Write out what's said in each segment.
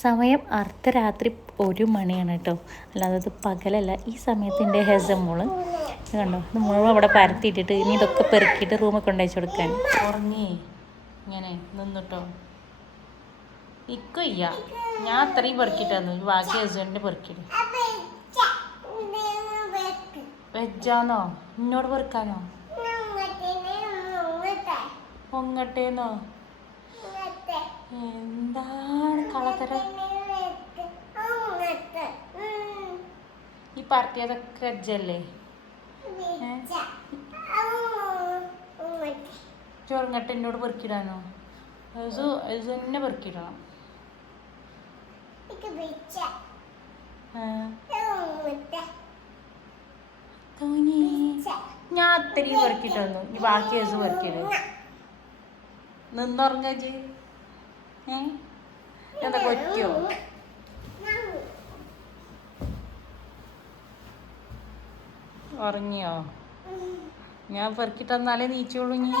സമയം അർദ്ധരാത്രി ഒരു മണിയാണ് കേട്ടോ. അല്ലാതെ അത് പകലല്ല. ഈ സമയത്ത് എന്റെ ഹെസമോൾ ഇത് കണ്ടോ? ഇത് മുഴുവൻ അവിടെ പരത്തിയിട്ടിട്ട് ഇനി ഇതൊക്കെ പെറുക്കിയിട്ട് റൂമൊക്കെ കൊണ്ടുവച്ച് കൊടുക്കാൻ. ഉറങ്ങി. ഇങ്ങനെ നിന്നിട്ടോ. ഇക്കയ്യ ഞാൻ അത്രയും പെറുക്കിട്ട് തന്നു ബാക്കി ഹസ്ബൻഡിന് പെറുക്കിട്ട് വെജാന്നോ എന്നോട് പെറുക്കാനോ? പൊങ്ങട്ടേന്നോ? എന്താണ് കളത്തരം? ഈ പറത്തിയതൊക്കെ അജ്ജല്ലേ ചോറുങ്ങട്ട് എന്നോട് പെറുക്കിടാനോ? ഇത് തന്നെ പെറുക്കിടണം. ഞാൻ അത്രയും പെറുക്കിട്ട് ബാക്കി ദിവസം വർക്കിട്ട് നിന്നുറങ്ങ എന്താ കൊറ്റോ? ഉറങ്ങിയോ? ഞാൻ പെറുക്കിട്ട് വന്നാലേ നീച്ചോളൂ നീ.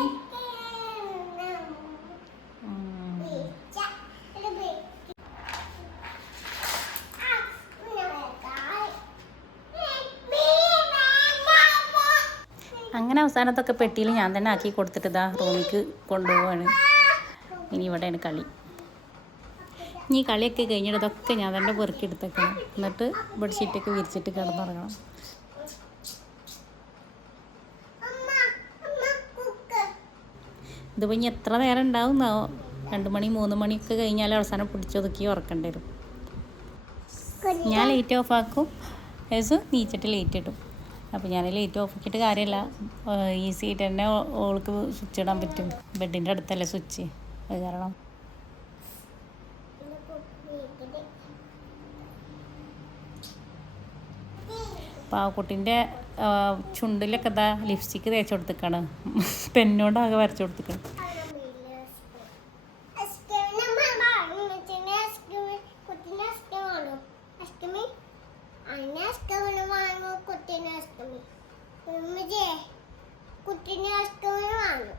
അങ്ങനെ അവസാനത്തൊക്കെ പെട്ടിയിൽ ഞാൻ തന്നെ ആക്കി കൊടുത്തിട്ട് ഇതാ റൂമിക്ക് കൊണ്ടുപോവാണ്. ഇനി ഇവിടെയാണ് കളി. ഇനി കളിയൊക്കെ കഴിഞ്ഞിട്ട് ഞാൻ തന്നെ പെറുക്കിയെടുത്തേക്കണം. എന്നിട്ട് ബെഡ്ഷീറ്റൊക്കെ വിരിച്ചിട്ട് കിടന്നുറങ്ങണം. ഇതിപ്പോൾ ഇനി എത്ര നേരം ഉണ്ടാവും രണ്ട് മണി മൂന്ന് മണിയൊക്കെ കഴിഞ്ഞാൽ അവസാനം പിടിച്ചൊതുക്കി ഉറക്കേണ്ടി വരും. ഞാൻ ലൈറ്റ് ഓഫ് ആക്കും. ഏസ് നീച്ചിട്ട് ലൈറ്റ് ഇടും. അപ്പോൾ ഞാൻ ലൈറ്റ് ഓഫ് ആക്കിയിട്ട് കാര്യമില്ല ഈസി ആയിട്ട് തന്നെ ഓൾക്ക് സ്വിച്ച് ഇടാൻ പറ്റും. ബെഡിന്റെ അടുത്തല്ലേ സ്വിച്ച് അത് കാരണം പാവക്കുട്ടിന്റെ ചുണ്ടിലൊക്കെ ഇതാ ലിപ്സ്റ്റിക്ക് തേച്ച് കൊടുത്തേക്കാണ്. പെന്നോണ്ടാകെ വരച്ചു കൊടുത്തേക്കാണ്. കുട്ടീനെ അഷ്ടമി വാങ്ങും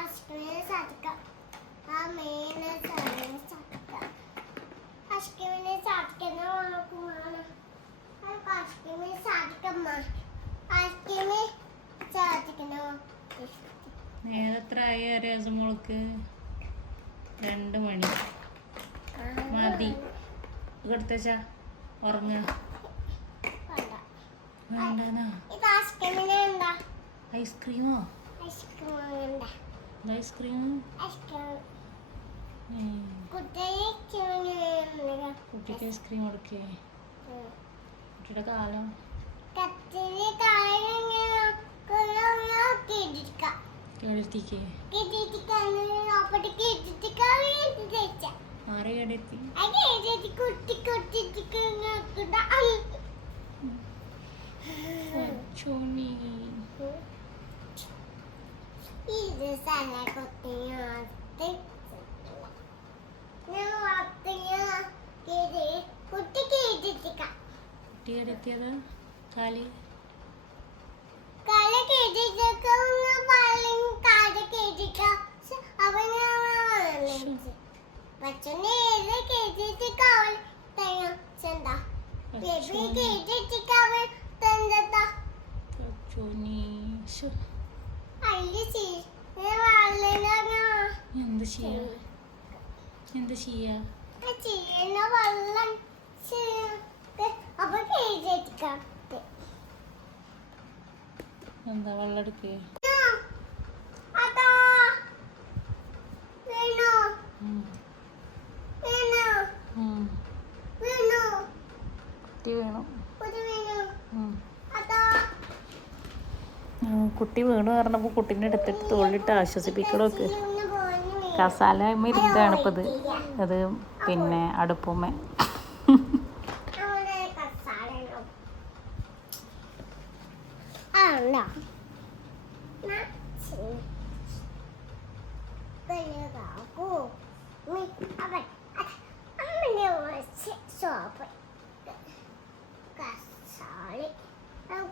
അഷ്ടമിനെ സാധിക്കാം ആ മേനെ സാധിക്കാം അഷ്ടമിനെ സാധിക്കുന്ന വാക്കുമാണ്. അഷ്ടമി സാധിക്കമ്മ അഷ്ടമി സാധിക്കുന്ന നേരത്ര ആയ രസമോൾക്ക് രണ്ട് മണി. മതി. കൊടുത്തച്ചാ ഉറങ്ങ. ഐസ്ക്രീമോ? Ice cream? Ice cream. കുട്ടിക്ക് ഐസ്ക്രീം കൊടുക്കേ. കുട്ടിയുടെ കാലം. ഇത് നോപ്പട്ട് കേട്ടിരിക്കാൻ വേണ്ടി തേച്ച മാറി എവിടെത്തി അത് എഴുതി കുട്ടി കുട്ടിക്ക് ചോണി ഇത് സ്ഥല കുട്ടിയോട്ട് കുട്ടി കേട്ടിരിക്കാം കുട്ടി എവിടെത്തിയത് കാൽ എന്ത് ചെയ്യാ? എന്ത് ചെയ്യാ? എന്താ വെള്ളം എടുക്കേ? കുട്ടി വീണു. കുട്ടി വീണു? പറഞ്ഞപ്പോൾ കുട്ടീനെ എടുത്തിട്ട് തോളിലിട്ട് ആശ്വസിപ്പിക്കണമൊക്കെ കസാല ഇരുത്താണ് ഇപ്പോൾ അത് പിന്നെ അടുപ്പുമ്മ.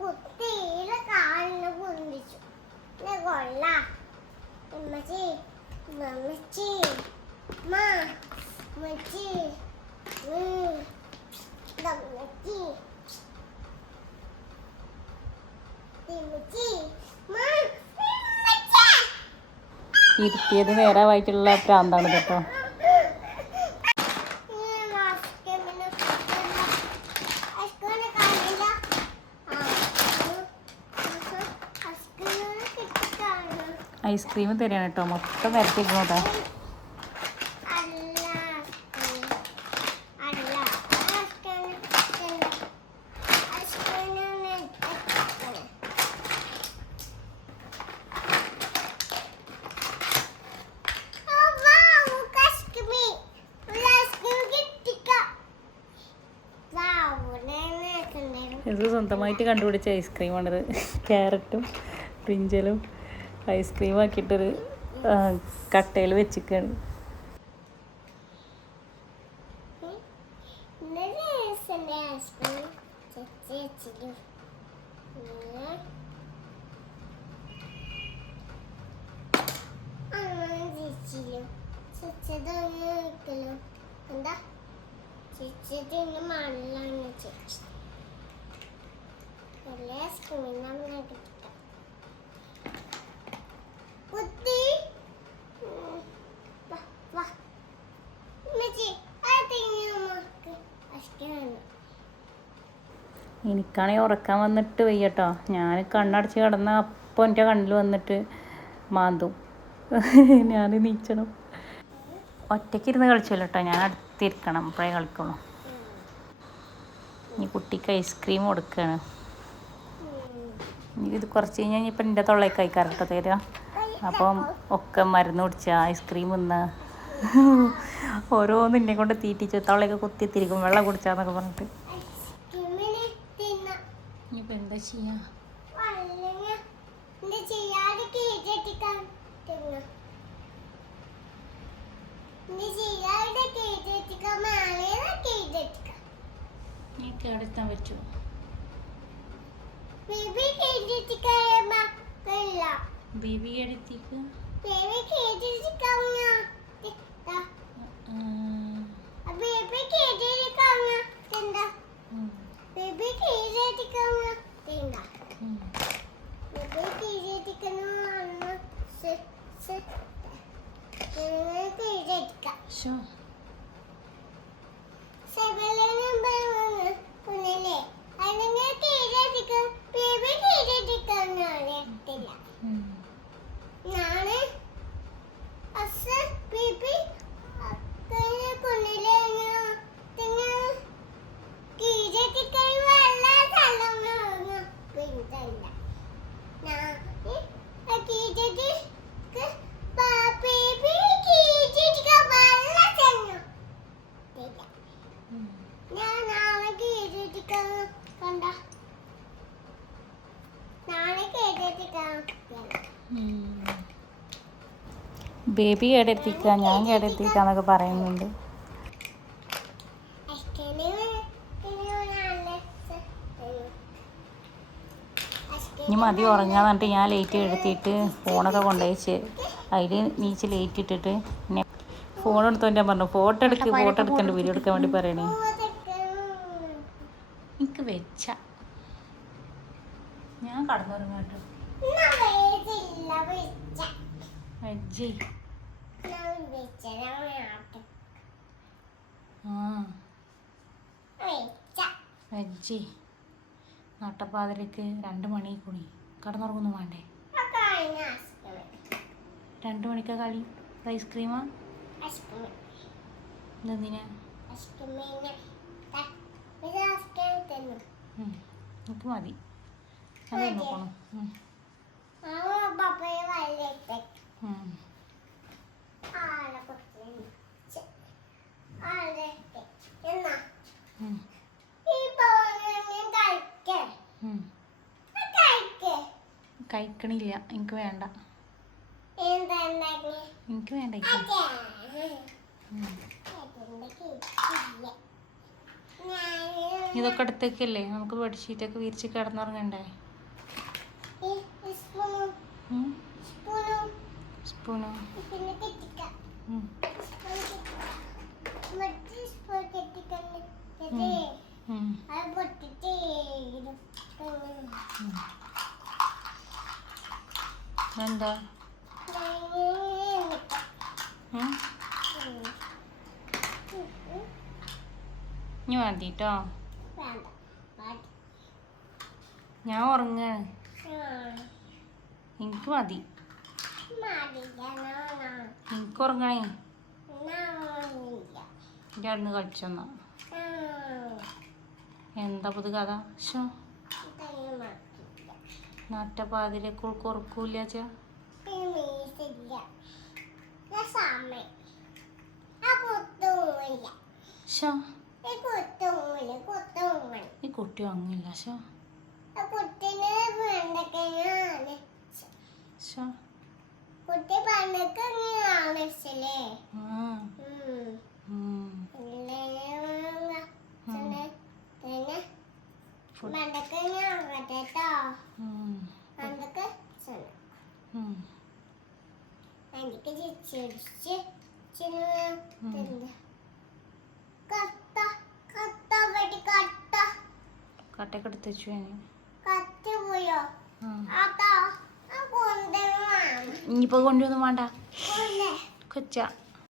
കുത്തിയിൽ കാലിന് പൊന്തിച്ചു കൊള്ളാം ഉമ്മച്ചി ഇരുത്തിയത് നേരമായിട്ടുള്ള പ്രാന്താണ് കേട്ടോ. ഐസ്ക്രീം തരാണ് കേട്ടോ. മൊത്തം വരട്ടിരുന്നോട്ടാ ഇത് സ്വന്തമായിട്ട് കണ്ടുപിടിച്ച ഐസ്ക്രീമാണിത് ക്യാരറ്റും ബ്രിഞ്ചലും ഐസ്ക്രീം ആക്കിയിട്ടൊരു കട്ടയിൽ വെച്ചിക്കാണ് ചേച്ചി ദിവസത്തെ ഐസ്ക്രീം എല്ലാ കിട്ടാം കുത്തി. എനിക്കാണെങ്കിൽ ഉറക്കാൻ വന്നിട്ട് വയ്യട്ടോ. ഞാൻ കണ്ണടച്ച് കിടന്ന അപ്പോൾ എന്റെ കണ്ണിൽ വന്നിട്ട് മാന്തും. ഞാൻ നീച്ചണം ഒറ്റയ്ക്ക് ഇരുന്ന് കളിച്ചല്ലോ കേട്ടോ ഞാൻ അടുത്തിരിക്കണം. അപ്പോഴേ കളിക്കുള്ളൂ. ഇനി കുട്ടിക്ക് ഐസ്ക്രീം കൊടുക്കുകയാണ് ഇത് കുറച്ച് കഴിഞ്ഞാൽ ഇപ്പം എന്റെ തൊള്ളേക്ക് കറക്റ്റ് തരിക അപ്പം ഒക്കെ മരുന്ന് കുടിച്ച ഐസ്ക്രീം തിന്ന് ഓരോന്ന് എന്നെ കൊണ്ട് തീറ്റിച്ച് തൊള്ളയൊക്കെ കുത്തി തിരിക്കും വെള്ളം കുടിച്ചാന്നൊക്കെ പറഞ്ഞിട്ട്. ഇനിയിപ്പോൾ എന്താ ചെയ്യാ? കേടെത്താൻ എന്ത് ചെയ്യാതെ കേട്ടിട്ടിക്കാൻ തിന്ന. എന്ത് ചെയ്യാതെ കേട്ടിട്ടിക്കാൻ മേലെ കേട്ടിട്ടിക്കാം. നീ കേടെത്താൻ പറ്റുമോ ബേബി കേട്ടിട്ടിക്കാൻ ദാ. ആ ബേബി കേട്ടിട്ടിക്കാൻ ബേബി കേടെത്തിക്കുക ഞാൻ കേടെത്തിക്കുക എന്നൊക്കെ പറയുന്നുണ്ട്. ഇനി മതി ഉറങ്ങാന്ന് പറഞ്ഞിട്ട് ഞാൻ ലേറ്റ് എടുത്തിട്ട് ഫോണൊക്കെ കൊണ്ടുപോയിച്ച് അതിൽ നീച്ച് ലേറ്റ് ഇട്ടിട്ട് പിന്നെ ഫോൺ എടുത്തോ ഞാൻ പറഞ്ഞു. ഫോട്ടോ എടുക്ക് ഫോട്ടോ എടുക്കണ്ട് വീഡിയോ എടുക്കാൻ വേണ്ടി പറയണേ. എനിക്ക് വെച്ച. ഞാൻ കടന്നുറങ്ങാം കേട്ടോ അജ്ജി നട്ടപ്പാതിരക്ക് രണ്ട് മണി കുണി കടന്നുറങ്ങുന്നു വേണ്ടേ രണ്ട് മണിക്കാ കളി. ഐസ്ക്രീമാ. എനിക്ക് മതി. അത് നോക്കണം കഴിക്കണില്ല. എനിക്ക് വേണ്ട. എനിക്ക് വേണ്ട. ഇതൊക്കെ അടുത്തേക്കല്ലേ? നമുക്ക് ബെഡ്ഷീറ്റൊക്കെ വിരിച്ച് കിടന്നുറങ്ങണ്ടേ. സ്പൂണോ ഉം. എന്താ? ഇനി മതി കേട്ടോ വേണ്ട മതി. ഞാൻ ഉറങ്ങാണ്. എനിക്ക് മതി. എനിക്ക് ഉറങ്ങണേ. എന്റെ അടുന്ന് കളിച്ചെന്നാ എന്താ പുതു കഥ ഷോ ഇതൊന്നും മതില്ല. നട്ടപ്പാതിരക്ക് ഉറക്കൂല ചാ. ഈ കുട്ടി വാങ്ങില്ല ഷോ. കുട്ടി പണ്ടൊക്കെ ഇങ്ങനെയാണ് ആ. ഉം. ഉം. പിന്നെ ഉം. പിന്നെ ഫുഡ്. പണ്ടൊക്കെ ഞാൻ കേട്ടോ എനിക്ക് ചിരിച്ച് ഉം. കത്ത കത്ത വെടി കത്ത. കട്ടയൊക്കെ എടുത്ത് വെച്ചു ഞാൻ കത്ത് പോയോ. അതാ കൊണ്ടുവന്നു വേണ്ട. കൊച്ച.